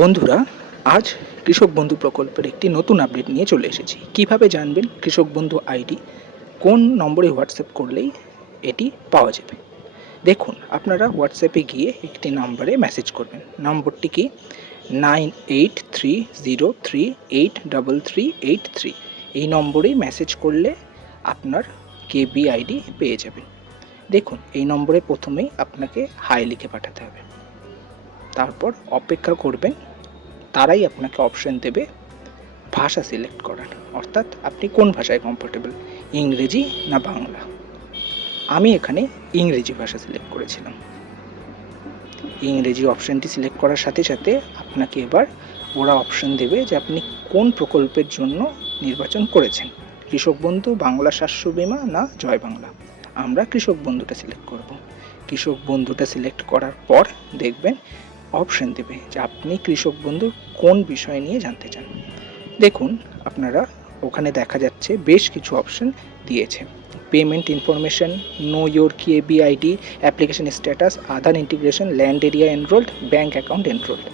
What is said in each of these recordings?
বন্ধুরা, আজ কৃষক বন্ধু প্রকল্পের একটি নতুন আপডেট নিয়ে চলে এসেছি। কিভাবে জানবেন কৃষক বন্ধু আইডি কোন নম্বরে হোয়াটসঅ্যাপ করলেই এটি পাওয়া যাবে। দেখুন, আপনারা হোয়াটসঅ্যাপে গিয়ে একটি নাম্বারে মেসেজ করবেন। নম্বরটি কি 9830383383। এই নম্বরেই মেসেজ করলে আপনার কেবি আইডি পেয়ে যাবেন। দেখুন, এই নম্বরে প্রথমেই আপনাকে হাই লিখে পাঠাতে হবে। তারপর অপেক্ষা করবেন, তারাই আপনাকে অপশন দেবে ভাষা সিলেক্ট করার, অর্থাৎ আপনি কোন ভাষায় কমফোর্টেবল, ইংরেজি না বাংলা। আমি এখানে ইংরেজি ভাষা সিলেক্ট করেছিলাম। ইংরেজি অপশানটি সিলেক্ট করার সাথে সাথে আপনাকে এবার ওরা অপশন দেবে যে আপনি কোন প্রকল্পের জন্য নির্বাচন করেছেন, কৃষক বন্ধু, বাংলা শস্য বীমা না জয় বাংলা। আমরা কৃষক বন্ধুটা সিলেক্ট করব। কৃষক বন্ধুটা সিলেক্ট করার পর দেখবেন অপশন দেবে যে আপনি কৃষক বন্ধুর কোন বিষয় নিয়ে জানতে চান। দেখুন, আপনারা ওখানে দেখা যাচ্ছে বেশ কিছু অপশন দিয়েছে। Payment information, know your KB ID, application status, Aadhaar integration, land area enrolled, bank account enrolled.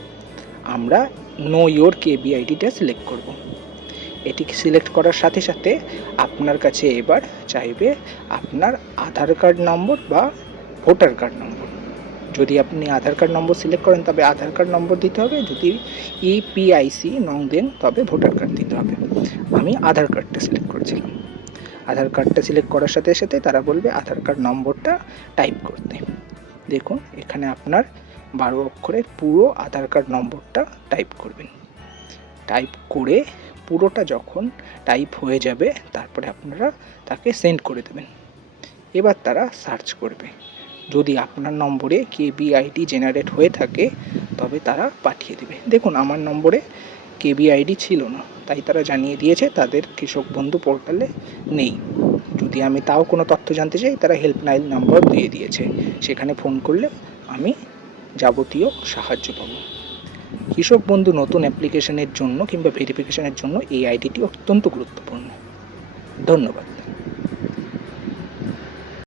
আমরা নো ইয়োর কেবি আইডিটা সিলেক্ট করব। এটিকে সিলেক্ট করার সাথে সাথে আপনার কাছে এবার চাইবে আপনার আধার কার্ড নম্বর বা ভোটার কার্ড নম্বর। যদি আপনি আধার কার্ড নম্বর সিলেক্ট করেন তবে আধার কার্ড নম্বর দিতে হবে, যদি ইপিআইসি নং দেন তবে ভোটার কার্ড দিতে হবে। আমি আধার কার্ডটা সিলেক্ট করেছিলাম। আধার কার্ডটা সিলেক্ট করার সাথে সাথে তারা বলবে আধার কার্ড নম্বরটা টাইপ করতে। দেখুন, এখানে আপনার 12 অক্ষরের পুরো আধার কার্ড নম্বরটা টাইপ করবেন। টাইপ করে পুরোটা যখন টাইপ হয়ে যাবে তারপরে আপনারা তাকে সেন্ড করে দেবেন। এবার তারা সার্চ করবে। যদি আপনার নম্বরে কেবি আইডি জেনারেট হয়ে থাকে তবে তারা পাঠিয়ে দেবে। দেখুন, আমার নম্বরে কেবি আইডি ছিল না, তাই তারা জানিয়ে দিয়েছে তাদের কৃষক বন্ধু পোর্টালে নেই। যদি আমি তাও কোনো তথ্য জানতে চাই, তারা হেল্পলাইন নাম্বার দিয়ে দিয়েছে, সেখানে ফোন করলে আমি যাবতীয় সাহায্য পাবো। কৃষক বন্ধু নতুন অ্যাপ্লিকেশনের জন্য কিংবা ভেরিফিকেশনের জন্য এই আইডিটি অত্যন্ত গুরুত্বপূর্ণ। ধন্যবাদ।